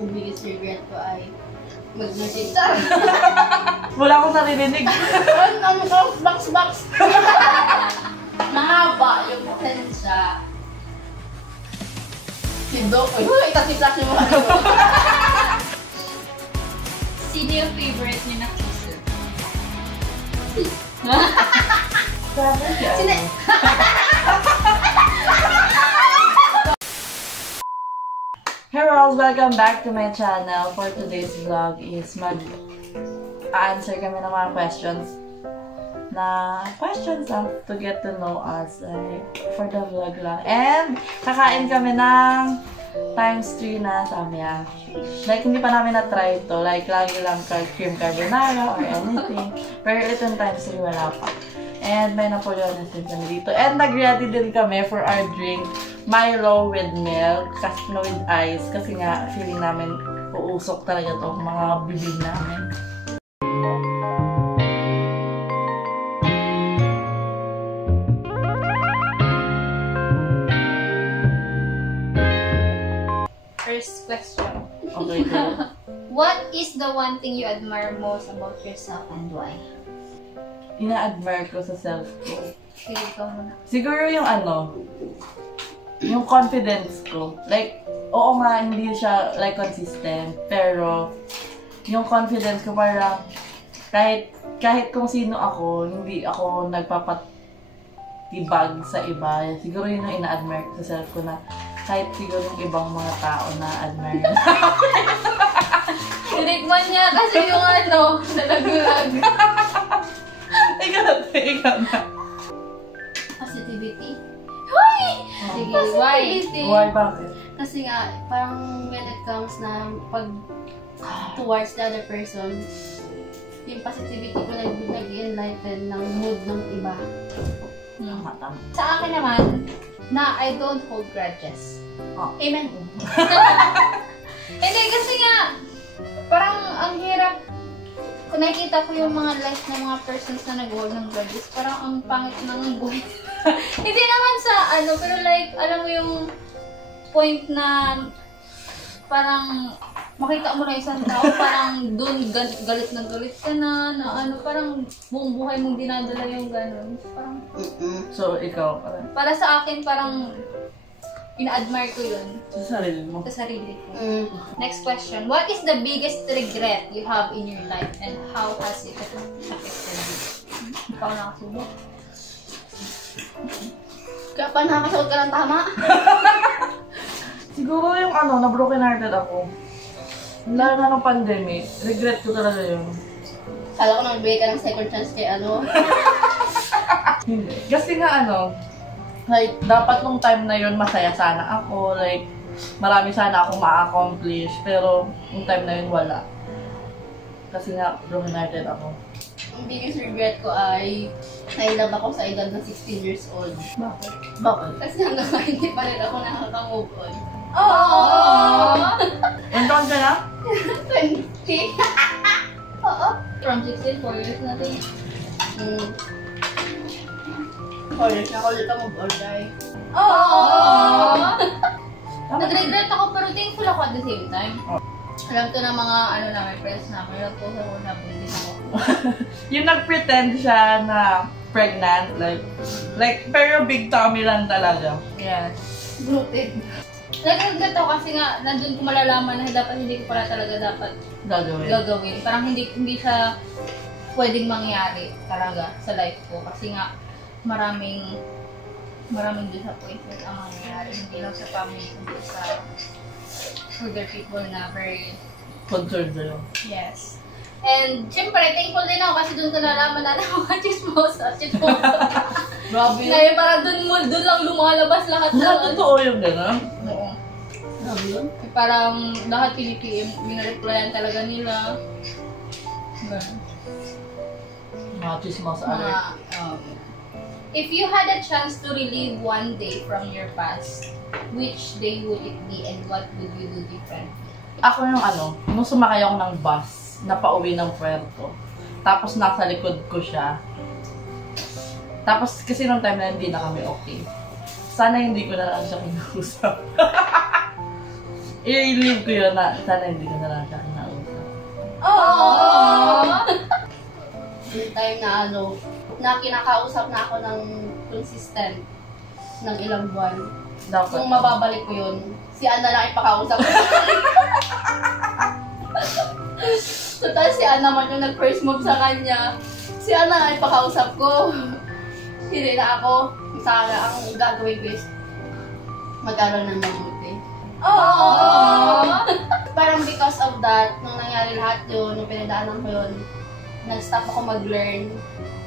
ang biggest regret ko ay mag-nursing. Wala akong naririnig. Ano ko? Box. Mahaba yung potensya. Si Doc, itatiplas yung mga ito. Sino yung favorite niyo na kisser? Sino? Hey girls! Welcome back to my channel. For today's vlog is mag-answer kami ng mga questions to get to know us, like, for the vlog lang. And, kakain kami ng times 3 na samyang. Like, hindi pa namin na-try ito. Like, lagi lang cream carbonara or anything. Pero itong times 3 wala pa. And may Napoleon din kami dito. And nag-ready din kami for our drink. Milo with milk, kasi with ice. Kasi nga, feeling namin uusok talaga itong mga bibig namin. First question. Okay, go. What is the one thing you admire most about yourself and why? Ina-admire ko sa self ko. Sige, ikaw muna. Siguro yung yung confidence ko. Like, oo nga, hindi siya like consistent. Pero, yung confidence ko parang kahit kung sino ako, hindi ako nagpapatibag sa iba. Siguro yun yung ina-admire ko sa self ko na kahit siguro yung ibang mga tao na admire na. Tinikman niya kasi yung nalaglag. Ikaw na. Positivity. Hoy! Sige, why? Why? Bakit? Kasi nga, parang when it comes na towards the other person, yung positivity ko nag-enlighten ng mood ng iba. Tama. Sa akin naman, na I don't hold grudges. Oh. Amen. Hindi, kasi nga, parang ang hirap. Kung nakikita ko yung mga life ng mga persons na nag-hold ng grudges, parang ang pangit ng buhay. Hindi naman sa pero like, alam mo yung point na parang makita mo na isang tao, parang dun galit na galit ka na parang buong buhay mong dinadala yung gano'n. Parang, So, ikaw, para sa akin, parang ina-admire ko yun. sa sarili mo. Sa sarili ko. Next question. What is the biggest regret you have in your life and how has it affected you? Ikaw nakasubok. Kaya pa nakakasagot ka ng tama? Siguro yung na-broken hearted ako. Lalo na ng pandemic, regret ko talaga yun. Kala ko nagbigay ka ng second chance kay Hindi. Kasi nga like, dapat nung time na yun, masaya sana ako. Like, marami sana akong ma-accomplish. Pero, yung time na yun, wala. Kasi nga, broken hearted ako. Ang biggest regret ko ay nailab ako sa edad na 16 years old. Bakit? Kasi hanggang ngayon hindi pa rin ako nakaka-move on. Ilan taon ka na? 20? Oo. From 16, 4 years na din. 4 years na ako ulit ang move on, guy. Nag-regret ako pero thankful ako at the same time. Alam ko na mga namin, friends namin, nag-post ako na buntis ako. Yung nag-pretend siya na pregnant, like, pero big tummy lang talaga. Yes. Bloated. Nag-regret ako kasi nga, nandun ko malalaman na dapat hindi ko pala talaga dapat gagawin. Parang hindi siya pwedeng mangyari talaga sa life ko. Kasi nga, maraming disappointment ang mangyayari. Hindi lang sa family, kundi sa other people na very concerned sa'yo. Yes. And, syempre, thankful din ako kasi doon ko nalaman na mga chismosa. Grabe yun. Ngayon, parang doon lang lumalabas lahat ng Totoo yung gano'n? Oo. Grabe yun. Parang lahat pinipm, minareplyan talaga nila. Ganun. Mga chismosa alert. If you had a chance to relive one day from your past, which day would it be and what would you do differently? Ako yung nung sumakay ako ng bus na pauwi ng Puerto. Tapos nasa likod ko siya. Tapos kasi nung time na hindi na kami okay. Sana hindi ko na lang siya kinausap. i-leave ko yun na sana hindi ko na lang siya kinausap. Yung time na na kinakausap na ako ng consistent ng ilang buwan. Dapat. Kung mababalik ko yun, si Anna lang ipakausap ko. Total, si Anna naman yung nag-first move sa kanya. Si Anna lang ipakausap ko. Hindi na ako. Sana ang gagawin ko is mag-aral ng mabuti. Parang because of that, nung nangyari lahat yun, nung pinagdaanan ko yun, nag-stop ako mag-learn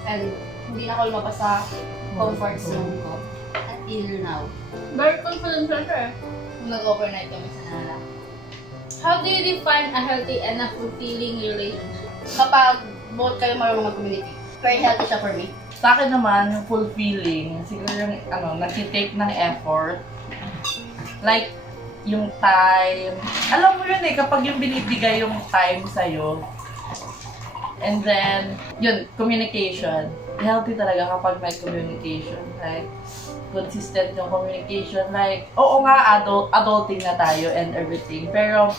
and hindi na ako lumabas sa comfort zone ko. Until now. Very confident siya eh. Nag-overnight kami sa Nala. How do you define a healthy and a fulfilling relationship? Kapag both kayo marunong mag-communicate, very healthy siya for me. Sa akin naman, yung fulfilling, siguro yung nag-take ng effort. Like, yung time. Alam mo yun kapag yung binibigay yung time sa'yo. And then, yun, communication. Healthy talaga kapag may communication. Like, consistent yung communication. Like, oo nga, adulting na tayo and everything. Pero,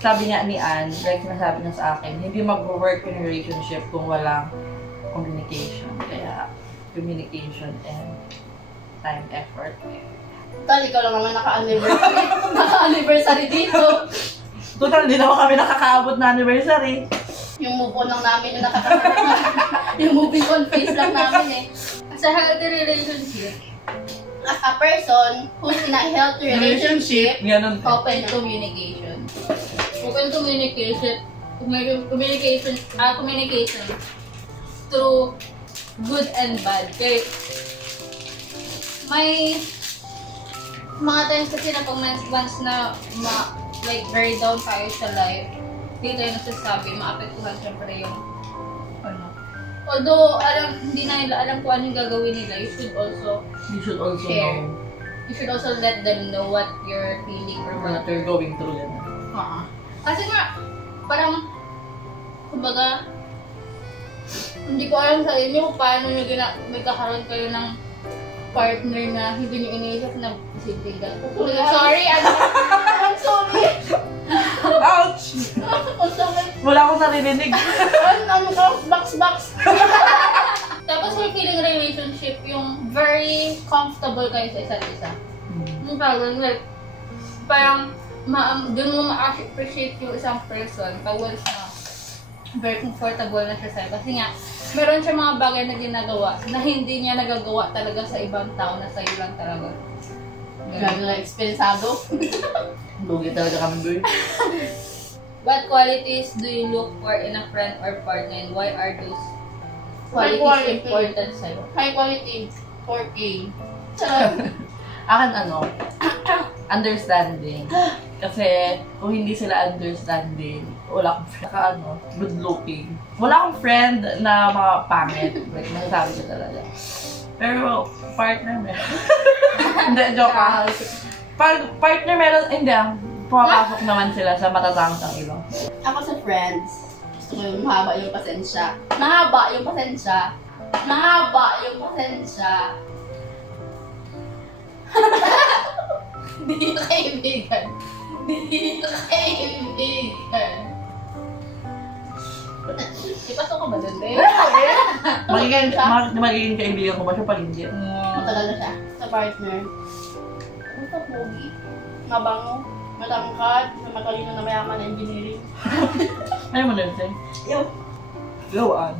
sabi nga ni Anne, like nasabi niya sa akin, hindi mag-work yung relationship kung walang communication. Kaya, communication and time, effort. Total, ikaw lang naman naka-anniversary. Naka-anniversary dito. Total, hindi naman kami nakakaabot na anniversary. Yung move on lang namin yung nakakasama. Yung moving on phase lang namin eh. Sa healthy relationship, As a person who's in a healthy relationship, Ganun. open communication. Open communication, communication through good and bad. Kaya may mga times kasi na pag once na like very down tayo sa life, hindi tayo nagsasabi, maapektuhan syempre yung although hindi na nila alam kung anong gagawin nila, you should also share. know. You should also let them know what you're feeling or What you're going through yan. Kasi nga, parang, kumbaga, hindi ko alam sa inyo kung paano nyo magkakaroon kayo ng partner na hindi nyo iniisip na isipin ka. Sorry, I'm sorry. Ouch! ang sakit. Wala akong naririnig. Ano ka? Box. Tapos may feeling relationship, yung very comfortable kayo sa isa't isa. Yung parang, like, parang, dun mo ma-appreciate yung isang person pag once na very comfortable na siya sa'yo. Kasi nga, meron siya mga bagay na ginagawa na hindi niya nagagawa talaga sa ibang tao na sa'yo lang talaga. Grabe na expensado. Lugi talaga kami, boy. What qualities do you look for in a friend or partner and why are those Quality. qualities important sa'yo? High quality. 4K. Charot. Akin understanding. Kasi kung hindi sila understanding, wala akong friend. Good looking. Wala akong friend na mga pangit. Like, masasabi ko talaga. Pero, partner meron. Hindi, joke lang. Pag partner meron, hindi pumapasok naman sila sa matatangos ang iba. Ako sa friends, gusto ko yung mahaba yung pasensya. Mahaba yung pasensya. Mahaba yung pasensya. Hindi ka kaibigan. Hindi ka kaibigan. Ipasok ka ba dun, eh? Magiging kaibigan ko ba siya pag hindi? Matagal na siya. Sa partner. Ano sa pogi? Mabango. Matangkad. Na matalino na mayaman na engineering. Ano mo na yun? Go on.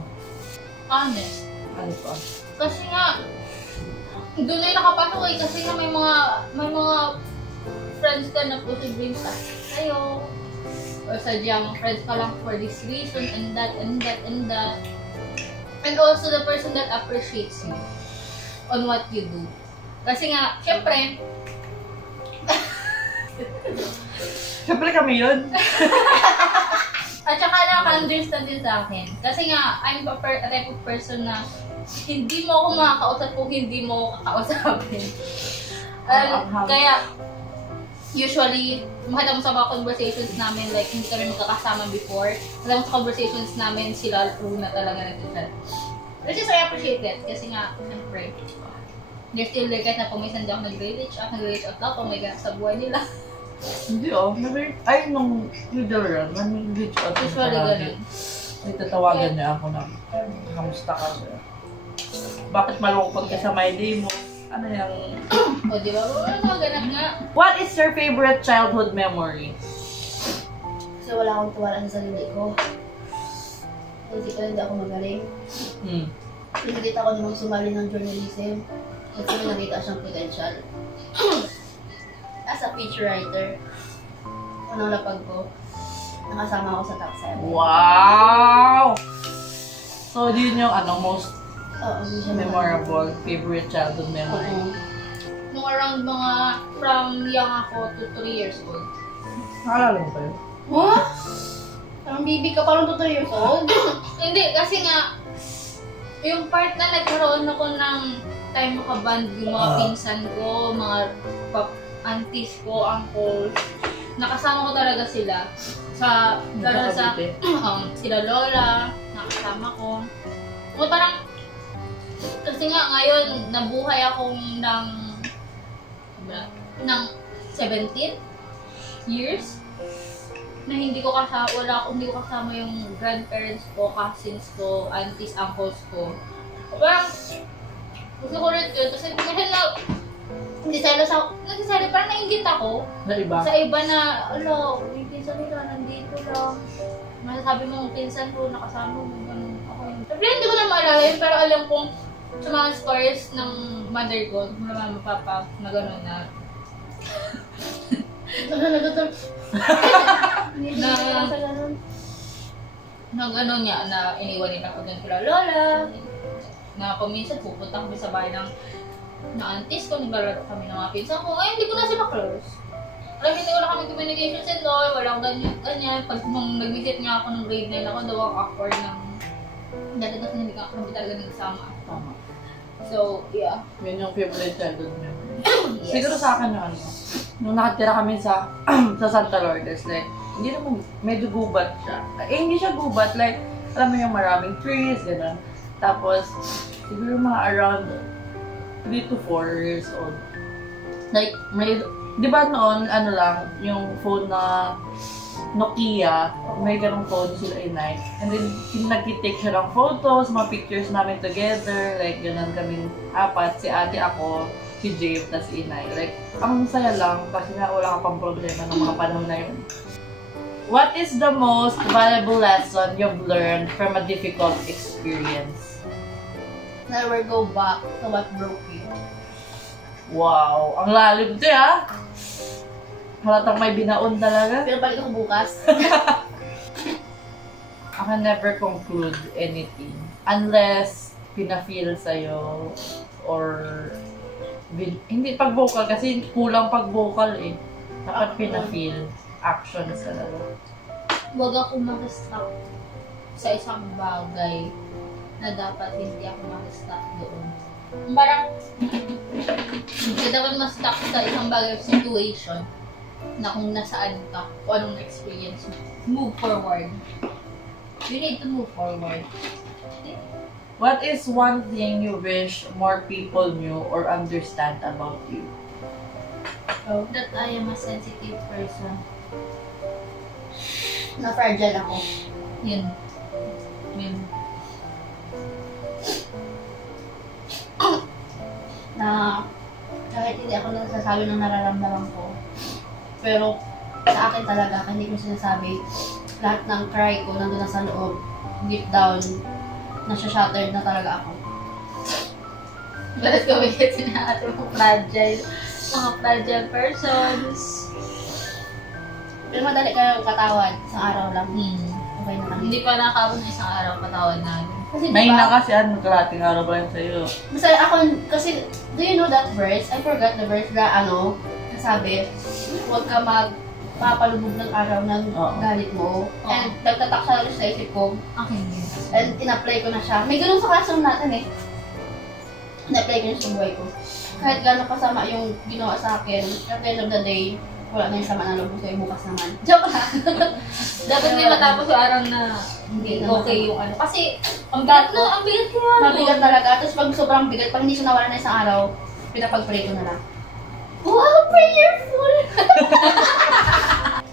Honest. Ano pa? Kasi nga, doon na yung nakapasok eh. Kasi nga may mga friends ka na posibleng sa sa'yo. Or sadyang friends ka lang for this reason and that and that and that. And also the person that appreciates you on what you do. Kasi nga, syempre, Siyempre kami yun. at saka nakaka-understand din sa akin. Kasi nga, I'm a type of person na hindi mo ako makakausap kung hindi mo kakausapin. Kaya, usually, mahal mo sa mga conversations namin, like, hindi kami magkakasama before. Mahal mo sa conversations namin, sila una talaga nag-chat. Which is, I appreciate it. Kasi nga, siyempre, they're still there kahit na pumisan di ako nag-reach out lang pag may ganap sa buhay nila. Hindi never, ay, nung middle run, man-reach out. Usually ganun. Ay, tatawagan niya ako na, kamusta ka siya? Bakit malungkot ka sa my day mo? Ano yung... O, di ba? Ano mga ganap nga? What is your favorite childhood memory? Kasi wala akong tuwalan sa sarili ko. Kasi ko hindi ako magaling. Pinagkita ko namang sumali ng journalism. Kasi may nakita siyang potential. As a feature writer, unang lapag ko, nakasama ako sa top 7. Wow! So, yun yung most Oo, hindi siya memorable, favorite childhood memory. Oo. Nung around mga from young ako to 3 years old. Nakalala mo ba yun? What? Parang baby ka, parang 2 years old? Hindi, kasi nga, yung part na nagkaroon ako ng time makaband, yung mga pinsan ko, mga aunties ko, uncles, nakasama ko talaga sila. Lalo sa, sila lola, nakasama ko. O parang, kasi nga ngayon, nabuhay akong ng 17 years na hindi ko kasama yung grandparents ko, cousins ko, aunties, uncles ko. Parang, gusto ko rin yun. Kasi minsan na, nagsiselo, parang nainggit ako. Na iba? Sa iba na, yung pinsan nila, nandito lang. Masasabi mo, pinsan ko, nakasama mo, ganun. Ako yun. Pero hindi ko na maalala yun, pero alam kong sa mga stories ng mother ko, ng mama, papa, na gano'n na. Na gano'n niya, na iniwan nila ako dun kila lola. Na paminsan pupunta kami sa bahay ng aunties ko, naglalaro kami ng mga pinsan ko. Ay, hindi ko na sila close. Alam, hindi wala kami communication sa doon, walang ganyan. Pag nung nag-visit nga ako ng grade 9 ako, daw ang awkward ng dati kasi hindi kami talaga nagsama. Tama. So, yeah. Yun yung favorite childhood memory. Yes. Siguro sa akin yung nung nakatira kami sa Santa Lourdes, like, hindi naman, medyo gubat siya. Hindi siya gubat, like, alam mo yung maraming trees, gano'n. Tapos, siguro mga around 3 to 4 years old. Like, may, di ba noon, lang, yung phone na Nokia, may ganong phone sila inay. And then, nag-take siya ng photos, mga pictures namin together, like, gano'n kaming apat, si ate ako, si Jave, tas si inay. Like, ang saya lang, kasi nga wala ka pang problema ng mga panahon na yun. What is the most valuable lesson you've learned from a difficult experience? Never go back to what broke you. Wow, ang lalim ito Halatang may binaon talaga. Pero balik ako bukas. I can never conclude anything unless pina-feel sa'yo or hindi pag-vocal kasi kulang pag-vocal dapat pina-feel actions talaga. Huwag ako mag-stuck sa isang bagay na dapat hindi ako mag-stuck doon. Parang hindi dapat ma-stuck sa isang bagay situation na kung nasaan ka, kung anong experience mo. Move forward. You need to move forward. What is one thing you wish more people knew or understand about you? That I am a sensitive person. Na fragile ako. Yun. Yun. Na kahit hindi ako nagsasabi ng nararamdaman ko, pero sa akin talaga, hindi ko sinasabi, lahat ng cry ko nandun na sa loob, deep down, nasya-shattered na talaga ako. Balat ko bigit sinaati mga fragile persons. Pero madali kayo katawad, isang araw lang. Okay na lang. Hindi pa nakakabot ng isang araw patawad namin. Kasi May diba, kasi kalating araw pa lang sa'yo. basta ako, kasi, do you know that verse? I forgot the verse na sabi, huwag ka magpapalubog ng araw ng galit mo. And nagtatak siya sa isip ko. Okay. And in-apply ko na siya. May ganun sa classroom natin in-apply ko na sa buhay ko. Kahit gano'ng kasama yung ginawa sa akin, at the end of the day, wala na yung sama ng loob ko sa'yo bukas naman. Joke lang! Dapat may matapos yung araw na Hindi na okay yung Kasi, ang bigat kaya. Mabigat talaga. Tapos pag sobrang bigat, pag hindi siya nawala na isang araw, pinapag-pray ko na lang. Wow! Super cheerful!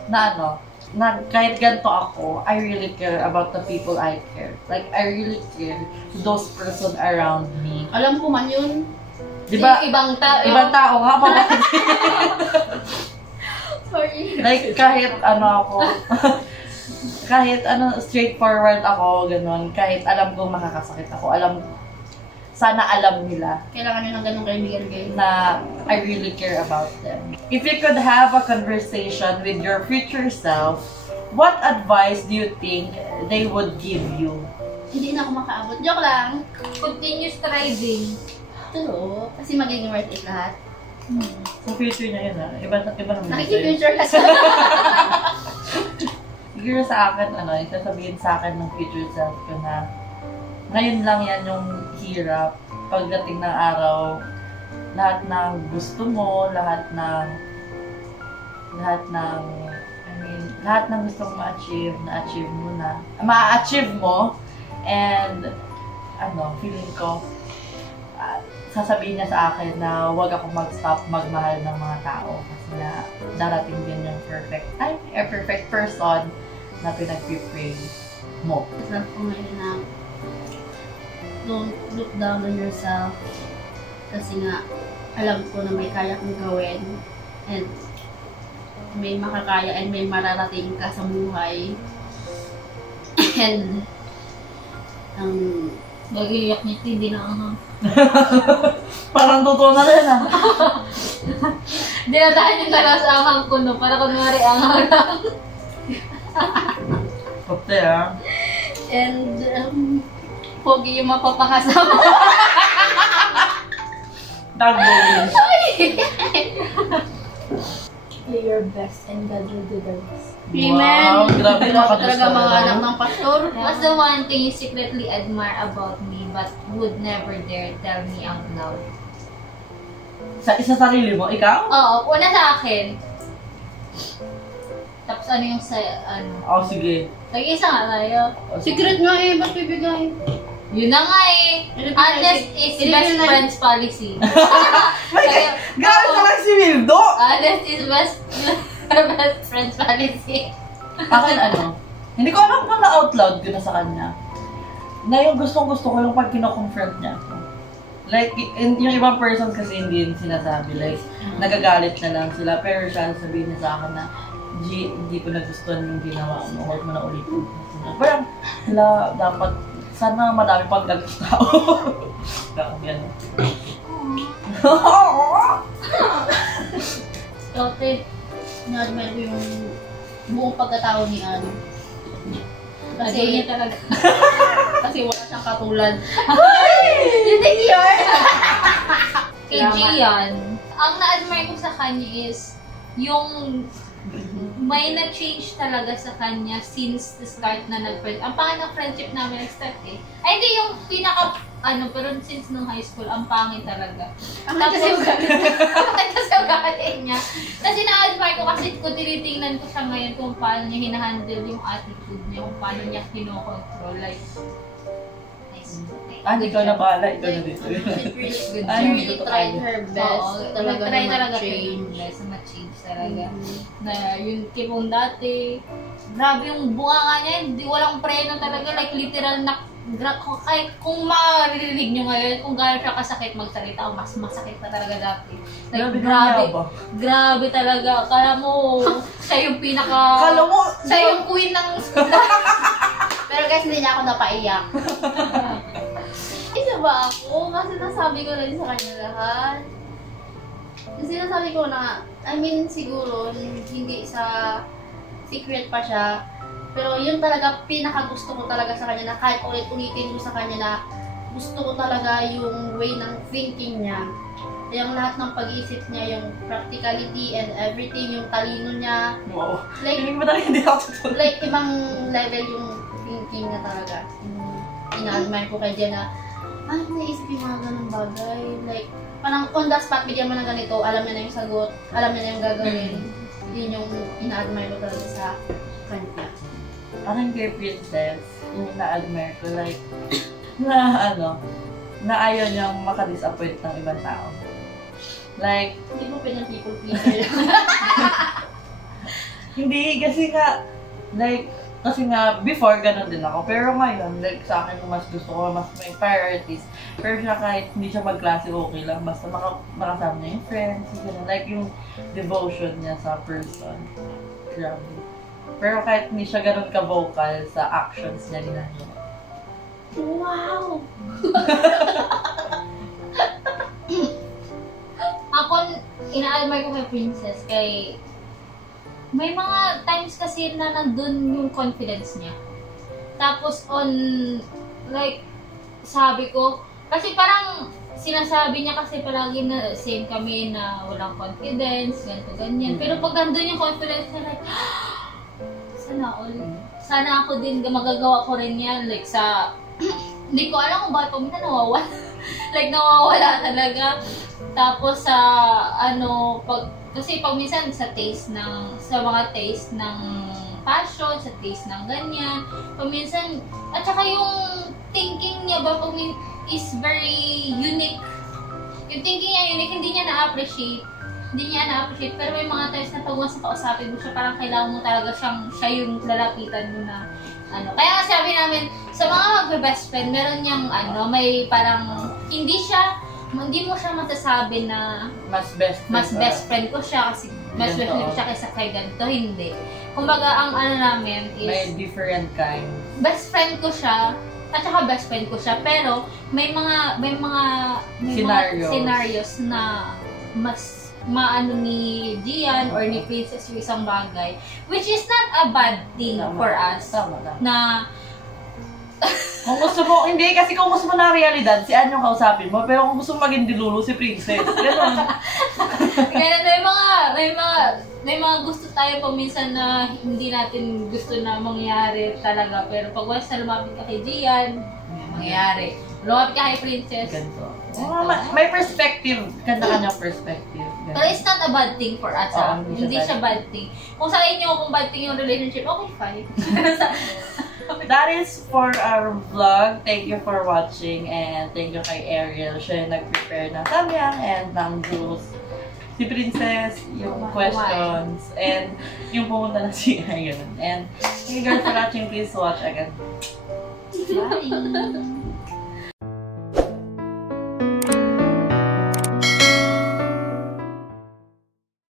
Na ano, na kahit ganito ako, I really care about the people I care. Like, I really care to those person around me. Alam ko man yun. Di ba? Ibang tao. Ibang tao nga pa. Sorry. Like, kahit ano ako, kahit ano, straightforward ako, ganun. Kahit alam kong makakasakit ako, sana alam nila Kailangan nyo ng ganong kaibigan, guys. na I really care about them. If you could have a conversation with your future self, what advice do you think they would give you? Hindi na ako makaabot. Joke lang. Continue striving. True. Kasi magiging worth it lahat. Sa future niya yun iba naman. Nakiki-future kasi. Siguro sa akin, yung sasabihin sa akin ng future self ko na ngayon lang yan yung hirap. Pagdating ng araw, lahat ng gusto mo, lahat ng gusto mong ma-achieve, na-achieve mo na. Ma-achieve mo. And, feeling ko, sasabihin niya sa akin na huwag ako mag-stop magmahal ng mga tao. Kasi na darating din yung perfect time, perfect person na pinag-pray mo. Sabi ko ngayon na don't look down on yourself kasi nga alam ko na may kaya kong gawin and may makakaya and may mararating ka sa buhay and Nag-iiyak niya, hindi na ako. Parang totoo na rin Hindi na tayo yung talas anghang ko, no? Para kunwari anghang lang. Pati and pogi yung mapapakasama. Dagdag. Do your best and God will do the rest. Wow, grabe Grabe talaga mga anak ng pastor. What's the one thing you secretly admire about me but would never dare tell me out loud? Sa sarili mo, ikaw? Oo, una sa akin. Tapos ano yung sa, Oh, sige. Nag-isa nga tayo. Secret nga ba't bibigay? Yun na nga Honest is best friend's policy. Grabe ka lang si Wildo! Honest is best friend's policy. Akin hindi ko alam kung na-out loud ko na sa kanya. Na yung gustong-gusto ko yung pag kino-confront niya ako. Like, yung ibang persons kasi hindi yun sinasabi. Like, nagagalit na lang sila. Pero siya, sabihin niya sa akin na, G, hindi ko nagustuhan yung ginawa mo. Huwag mo na ulitin. Parang, dapat, sana madami pang ganito tao. Bakit yan? Dati, na-admire ko yung buong pagkatao ni Ann. Kasi niya talaga. kasi wala siyang katulad. You think you're? Kay Salamat. Gian, ang na-admire ko sa kanya is yung may na-change talaga sa kanya since the start na nag-friend. Ang pangit ng friendship namin nag-start Ay, hindi yung pinaka, pero since nung high school, ang pangit talaga. Kasi ugali niya. Kasi na-admire ko kasi kung tinitingnan ko siya ngayon kung paano niya hinahandle yung attitude niya, kung paano niya kinokontrol. Like, nice. Ikaw na bahala. Ikaw na dito. She Ay, really tried her best talaga Nag-try na talaga ma-change. ma-change talaga. Na yung tipong dati, grabe yung bunga niya, hindi walang preno talaga, like literal na, kahit kung maririnig nyo ngayon, kung gano'n siya kasakit magsalita, mas masakit pa talaga dati. Like, grabe talaga. Akala mo, siya yung siya yung queen ng school. Pero guys, hindi niya ako napaiyak. Isa ba ako? Kasi nasabi ko na din sa kanya lahat. Kasi nasabi ko na, siguro, hindi sa secret pa siya. Pero yun talaga, pinaka-gusto ko talaga sa kanya na kahit ulit-ulitin ko sa kanya na gusto ko talaga yung way ng thinking niya. Yung lahat ng pag-iisip niya, yung practicality and everything, yung talino niya. Wow. Like, hindi ako tutulog. like, ibang level yung thinking niya talaga. Ina-admire ko kay Jen na, naisip yung mga ganong bagay. Like, parang on the spot, bigyan mo ng ganito, alam niya na yung sagot, alam niya na yung gagawin. Yun yung ina-admire ko talaga sa kanya. Parang kay Princess, yung na-admire ko, like, na ayaw niyang makadisappoint ng ibang tao. Like, Hindi mo pinang people pleaser. hindi, kasi nga, before, ganun din ako. Pero ngayon, like, sa akin, mas gusto ko, mas may priorities. Pero siya, kahit hindi siya magklase, okay lang. Basta makasama niya yung friends, ganun. Like, yung devotion niya sa person. Grabe. Pero kahit hindi siya ganun ka-vocal sa actions niya, ginagawa. Wow! Ako, ina-admire ko kay Princess kay may mga times kasi na nandun yung confidence niya. Tapos like, sabi ko, kasi parang sinasabi niya kasi palagi na same kami na walang confidence, ganito, ganyan. Pero pag nandun yung confidence niya, like, sana ako din, magagawa ko rin yan. Like sa, hindi ko alam kung bakit paminsan nawawala. Like, nawawala talaga. Tapos sa, kasi pag minsan sa mga taste ng fashion, sa taste ng ganyan, pag minsan, at saka yung thinking niya ba is very unique. Yung thinking niya unique, hindi niya na-appreciate, pero may mga times na pag once kausapin mo siya, parang kailangan mo talaga siya yung lalapitan mo na, Kaya nga sabi namin, sa mga mag-best friend, meron niyang, may parang, hindi mo siya masasabi na mas best friend ko siya kasi mas best friend ko siya kaysa kay ganito, hindi. Kumbaga, ang namin is may different kind. Best friend ko siya at saka best friend ko siya, pero may mga scenarios na mas maano ni Gian or ni Princess yung isang bagay, which is not a bad thing for us. Tama. Na kung gusto mo, hindi, kasi kung gusto mo na realidad, si Ann yung kausapin mo, pero kung gusto mo maging dilulu, si Princess. Ganun. Kaya may mga gusto tayo paminsan na hindi natin gusto na mangyari talaga, pero pag once na lumapit ka kay Gian, mangyayari. Lumapit ka kay Princess. Ganito. May perspective, kanya-kanyang perspective. Ganun. But it's not a bad thing for us, hindi siya bad thing. Kung sa inyo, kung bad thing yung relationship, okay, fine. That is for our vlog. Thank you for watching and thank you kay Ariel. Siya yung nag-prepare ng samyang and ng juice. Si Princess, yung questions, and yung pumunta na si Ariel. And thank you guys for watching. Please watch again. Bye!